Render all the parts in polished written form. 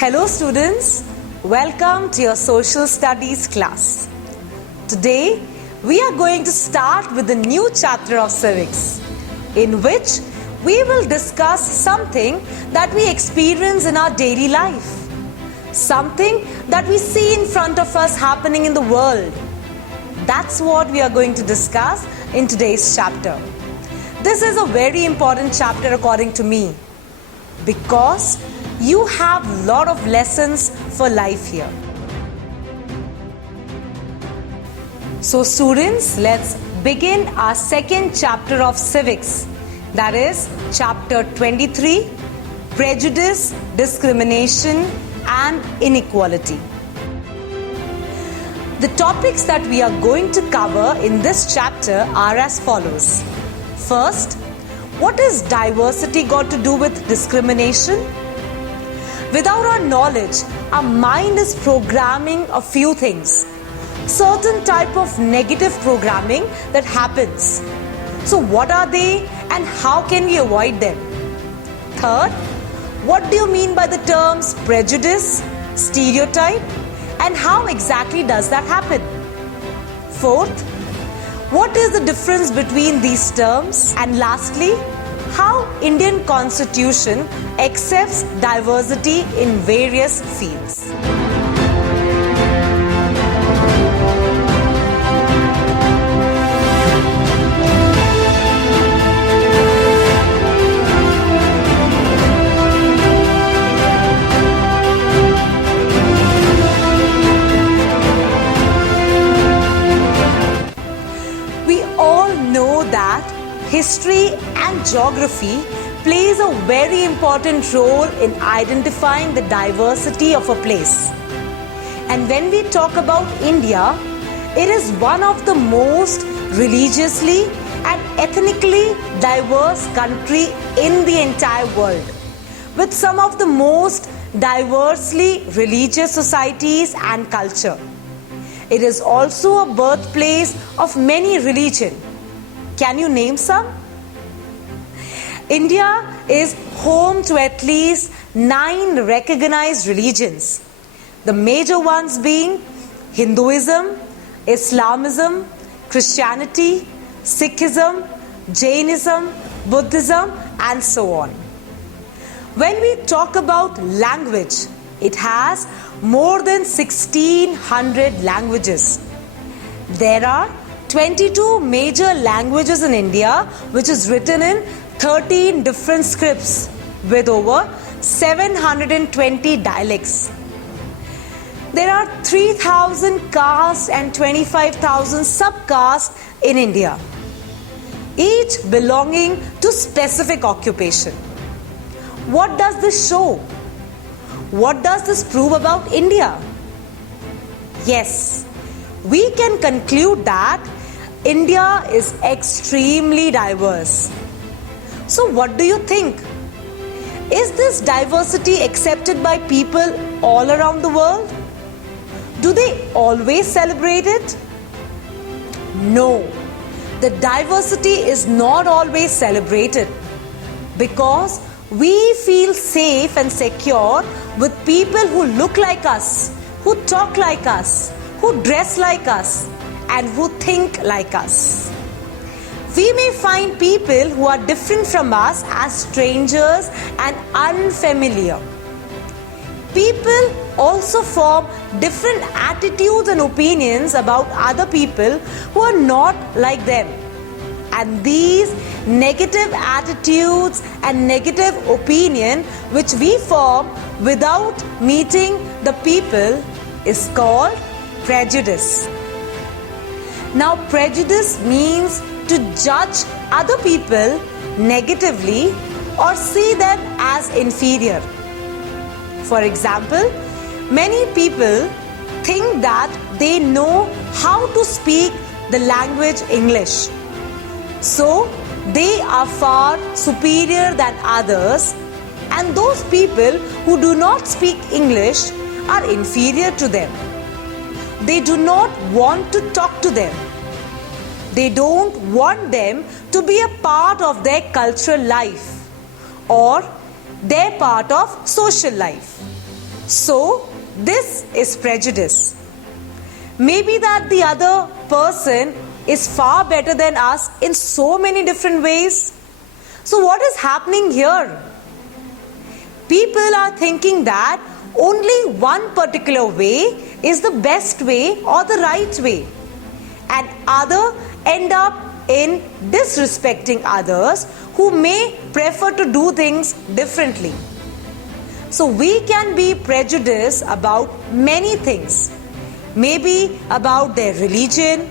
Hello students, welcome to your social studies class. Today we are going to start with a new chapter of civics in which we will discuss something that we experience in our daily life, something that we see in front of us happening in the world. That's what we are going to discuss in today's chapter. This is a very important chapter according to me because you have a lot of lessons for life here. So students, let's begin our second chapter of civics, that is chapter 23, Prejudice, Discrimination and Inequality. The topics that we are going to cover in this chapter are as follows. First, what has diversity got to do with discrimination? Without our knowledge, our mind is programming a few things. Certain type of negative programming that happens. So what are they and how can we avoid them? Third, what do you mean by the terms prejudice, stereotype, and how exactly does that happen? Fourth, what is the difference between these terms? And lastly, how Indian Constitution accepts diversity in various fields. We all know that history and geography plays a very important role in identifying the diversity of a place. And when we talk about India, it is one of the most religiously and ethnically diverse country in the entire world, with some of the most diversely religious societies and culture. It is also a birthplace of many religions. Can you name some? India is home to at least 9 recognized religions. The major ones being Hinduism, Islamism, Christianity, Sikhism, Jainism, Buddhism, and so on. When we talk about language, it has more than 1600 languages. There are 22 major languages in India, which is written in 13 different scripts with over 720 dialects. There are 3,000 castes and 25,000 subcastes in India, each belonging to specific occupation. What does this show? What does this prove about India? Yes, we can conclude that India is extremely diverse. So what do you think? Is this diversity accepted by people all around the world? Do they always celebrate it? No, the diversity is not always celebrated because we feel safe and secure with people who look like us, who talk like us, who dress like us, and who think like us. We may find people who are different from us as strangers and unfamiliar. People also form different attitudes and opinions about other people who are not like them. And these negative attitudes and negative opinion which we form without meeting the people is called prejudice. Now, prejudice means to judge other people negatively or see them as inferior. For example, many people think that they know how to speak the language English. So, they are far superior than others, and those people who do not speak English are inferior to them. They do not want to talk to them. They don't want them to be a part of their cultural life or their part of social life. So, this is prejudice. Maybe that the other person is far better than us in so many different ways. So, what is happening here? People are thinking that only one particular way is the best way or the right way, and others end up in disrespecting others who may prefer to do things differently. So we can be prejudiced about many things. Maybe about their religion,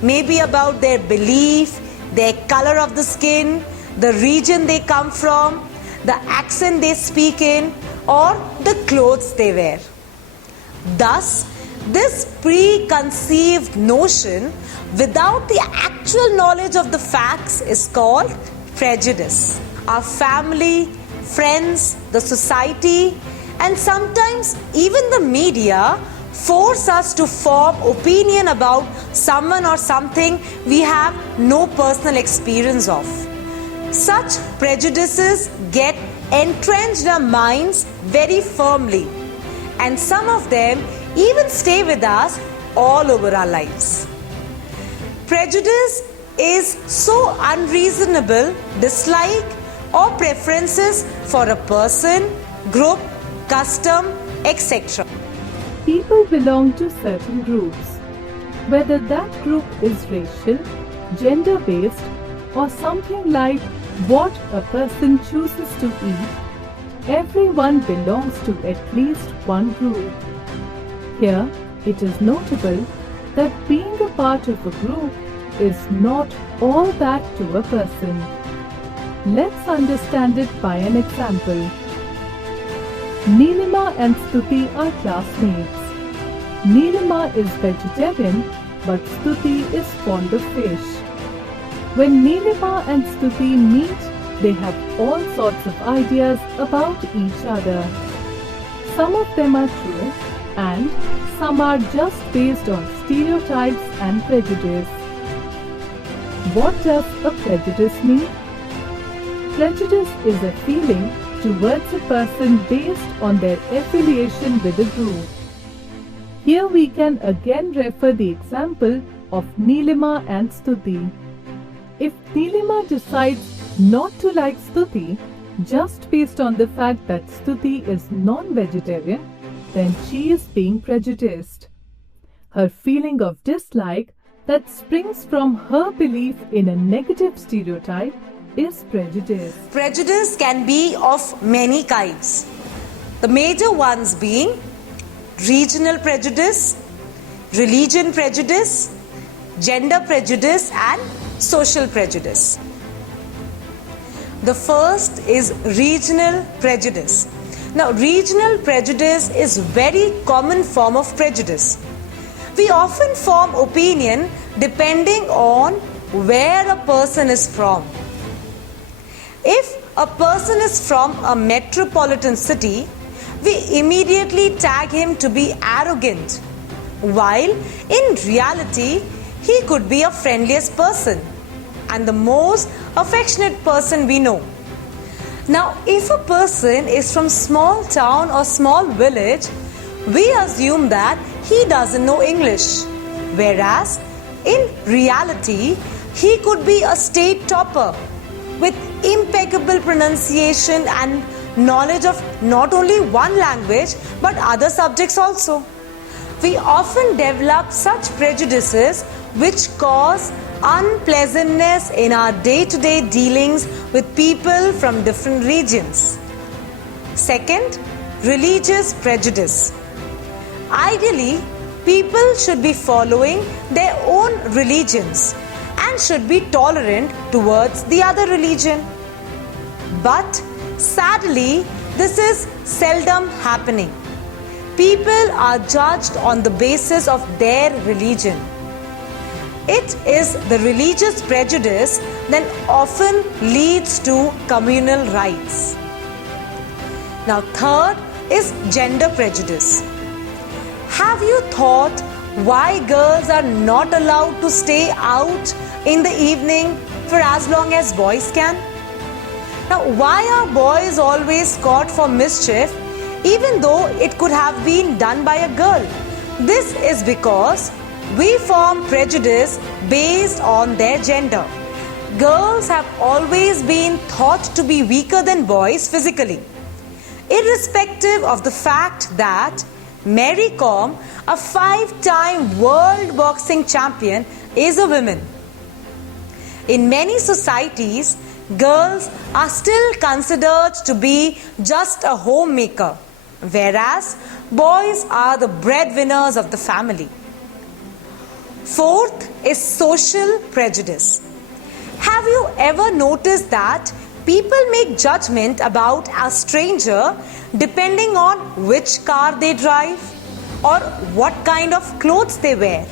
maybe about their belief, their color of the skin, the region they come from, the accent they speak in, or the clothes they wear. Thus, this preconceived notion without the actual knowledge of the facts is called prejudice. Our family, friends, the society, and sometimes even the media force us to form opinion about someone or something we have no personal experience of. Such prejudices get entrenched in our minds very firmly, and some of them even stay with us all over our lives. Prejudice is so unreasonable dislike or preferences for a person, group, custom, etc. People belong to certain groups. Whether that group is racial, gender-based, or something like what a person chooses to eat, everyone belongs to at least one group. Here, it is notable that being a part of a group is not all that to a person. Let's understand it by an example. Neelima and Stuti are classmates. Neelima is vegetarian, but Stuti is fond of fish. When Neelima and Stuti meet, they have all sorts of ideas about each other. Some of them are true, and some are just based on stereotypes and prejudice. What does a prejudice mean? Prejudice is a feeling towards a person based on their affiliation with a group. Here we can again refer the example of Neelima and Stuti. If Neelima decides not to like Stuti just based on the fact that Stuti is non-vegetarian, then she is being prejudiced. Her feeling of dislike that springs from her belief in a negative stereotype is prejudice. Prejudice can be of many kinds. The major ones being regional prejudice, religion prejudice, gender prejudice, and social prejudice. The first is regional prejudice. Now, regional prejudice is a very common form of prejudice. We often form opinion depending on where a person is from. If a person is from a metropolitan city, we immediately tag him to be arrogant, while in reality, he could be a friendliest person and the most affectionate person we know. Now, if a person is from small town or small village, we assume that he doesn't know English, whereas in reality, he could be a state topper with impeccable pronunciation and knowledge of not only one language but other subjects also. We often develop such prejudices which cause unpleasantness in our day-to-day dealings with people from different regions. Second, religious prejudice. Ideally, people should be following their own religions and should be tolerant towards the other religion. But sadly, this is seldom happening. People are judged on the basis of their religion. It is the religious prejudice that often leads to communal rights. Now, third is gender prejudice. Have you thought why girls are not allowed to stay out in the evening for as long as boys can? Now, why are boys always caught for mischief even though it could have been done by a girl. This is because we form prejudice based on their gender. Girls have always been thought to be weaker than boys physically, irrespective of the fact that Mary Kom, a 5-time world boxing champion, is a woman. In many societies, girls are still considered to be just a homemaker, whereas boys are the breadwinners of the family. Fourth is social prejudice. Have you ever noticed that people make judgment about a stranger depending on which car they drive or what kind of clothes they wear?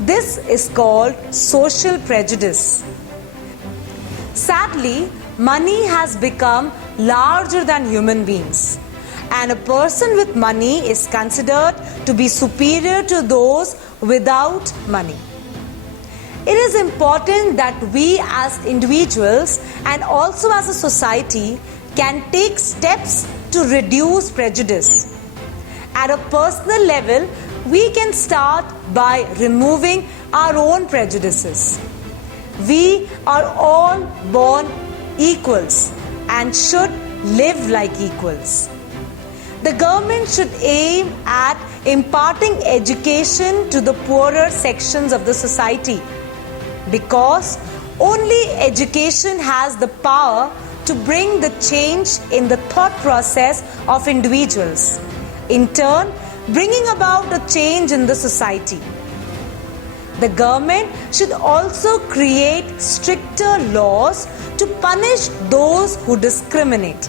This is called social prejudice. Sadly, money has become larger than human beings, and a person with money is considered to be superior to those without money. It is important that we as individuals and also as a society can take steps to reduce prejudice. At a personal level, we can start by removing our own prejudices. We are all born equals and should live like equals. The government should aim at imparting education to the poorer sections of the society, because only education has the power to bring the change in the thought process of individuals, in turn bringing about a change in the society. The government should also create stricter laws to punish those who discriminate.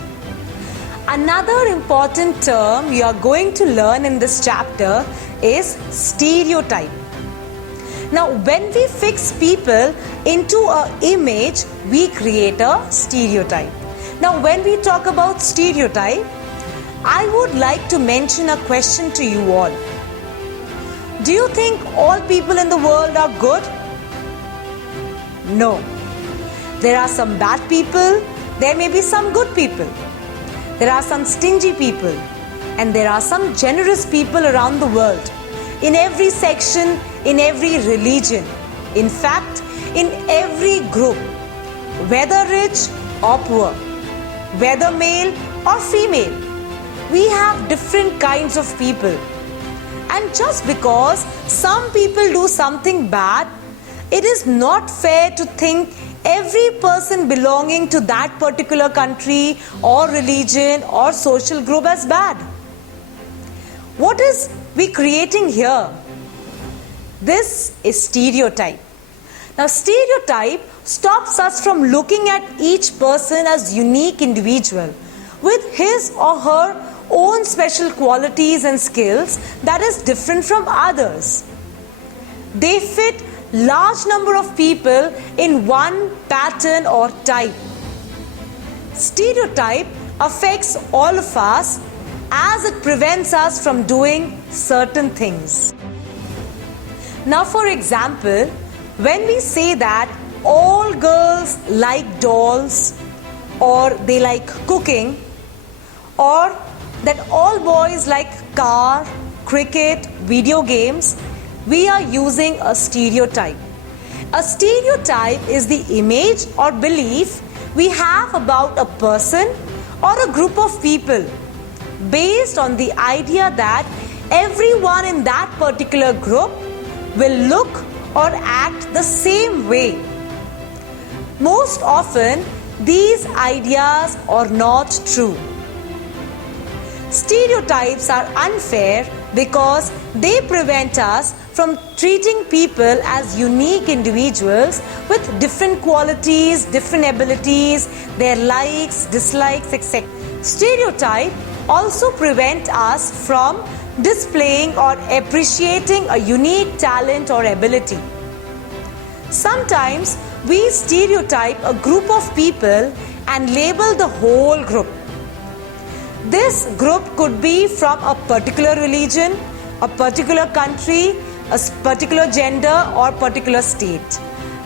Another important term you are going to learn in this chapter is stereotype. Now, when we fix people into an image, we create a stereotype. Now, when we talk about stereotype, I would like to mention a question to you all. Do you think all people in the world are good? No. There are some bad people, there may be some good people. There are some stingy people, and there are some generous people around the world, in every section, in every religion, in fact, in every group, whether rich or poor, whether male or female. We have different kinds of people. And just because some people do something bad, it is not fair to think every person belonging to that particular country or religion or social group as bad. What is we creating here? This is stereotype. Now, stereotype stops us from looking at each person as unique individual with his or her own special qualities and skills that is different from others. They fit large number of people in one pattern or type. Stereotype affects all of us as it prevents us from doing certain things. Now, for example, when we say that all girls like dolls, or they like cooking, or that all boys like car, cricket, video games, we are using a stereotype. A stereotype is the image or belief we have about a person or a group of people based on the idea that everyone in that particular group will look or act the same way. Most often, these ideas are not true. Stereotypes are unfair because they prevent us from treating people as unique individuals with different qualities, different abilities, their likes, dislikes, etc. Stereotype also prevent us from displaying or appreciating a unique talent or ability. Sometimes we stereotype a group of people and label the whole group. This group could be from a particular religion, a particular country, a particular gender or particular state.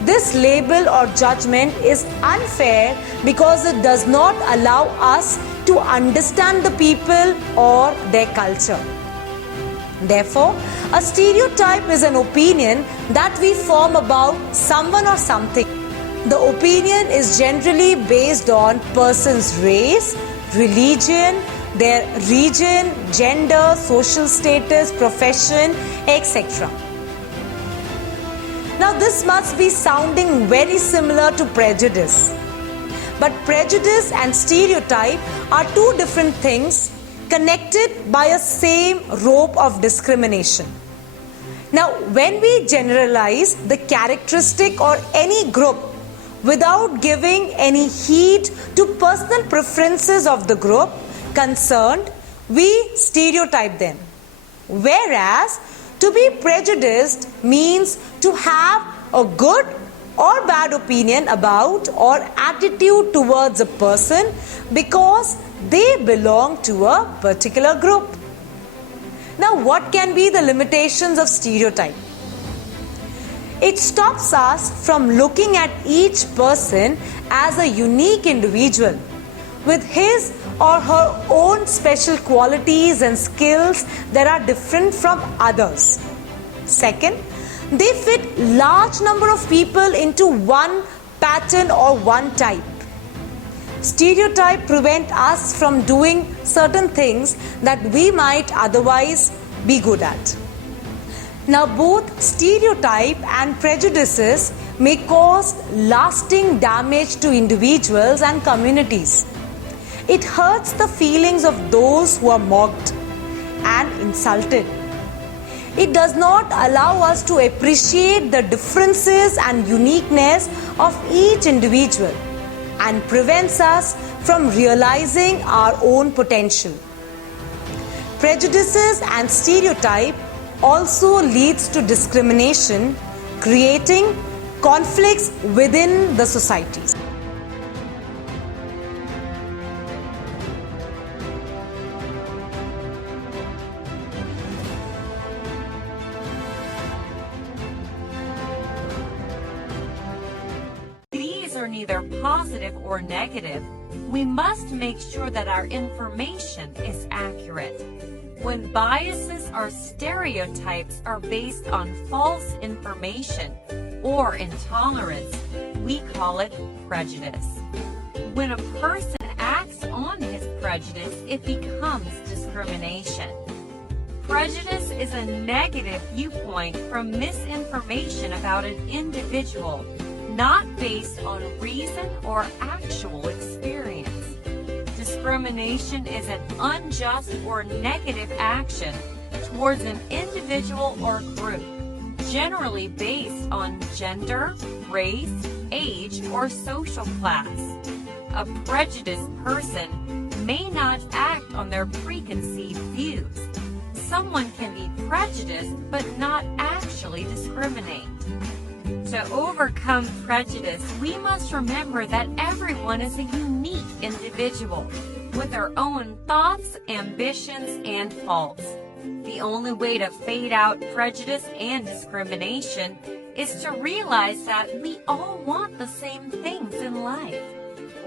This label or judgment is unfair because it does not allow us to understand the people or their culture. Therefore, a stereotype is an opinion that we form about someone or something. The opinion is generally based on person's race, religion, their region, gender, social status, profession, etc. Now, this must be sounding very similar to prejudice. But prejudice and stereotype are two different things connected by a same rope of discrimination. Now, when we generalize the characteristic or any group without giving any heed to personal preferences of the group concerned, we stereotype them. Whereas, to be prejudiced means to have a good or bad opinion about or attitude towards a person because they belong to a particular group. Now, what can be the limitations of stereotype? It stops us from looking at each person as a unique individual with his or her own special qualities and skills that are different from others. Second, they fit large number of people into one pattern or one type. Stereotype prevent us from doing certain things that we might otherwise be good at. Now, both stereotype and prejudices may cause lasting damage to individuals and communities. It hurts the feelings of those who are mocked and insulted. It does not allow us to appreciate the differences and uniqueness of each individual and prevents us from realizing our own potential. Prejudices and stereotype also leads to discrimination, creating conflicts within the societies. These are neither positive or negative. We must make sure that our information is accurate. When biases or stereotypes are based on false information or intolerance, we call it prejudice. When a person acts on his prejudice, it becomes discrimination. Prejudice is a negative viewpoint from misinformation about an individual, not based on reason or actual experience. Discrimination is an unjust or negative action towards an individual or group, generally based on gender, race, age, or social class. A prejudiced person may not act on their preconceived views. Someone can be prejudiced but not actually discriminate. To overcome prejudice, we must remember that everyone is a unique individual with their own thoughts, ambitions, and faults. The only way to fade out prejudice and discrimination is to realize that we all want the same things in life: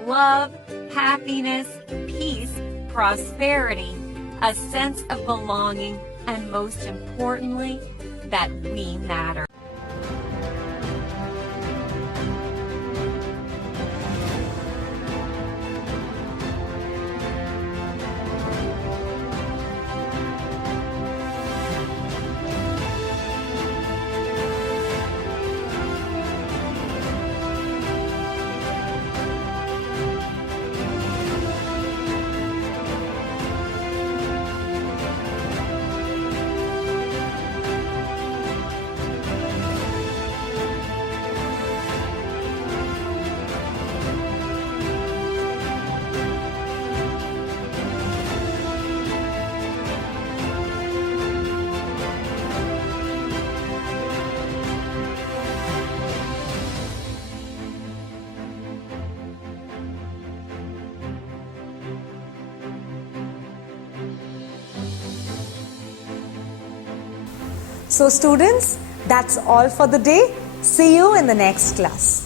love, happiness, peace, prosperity, a sense of belonging, and most importantly, that we matter. So students, that's all for the day. See you in the next class.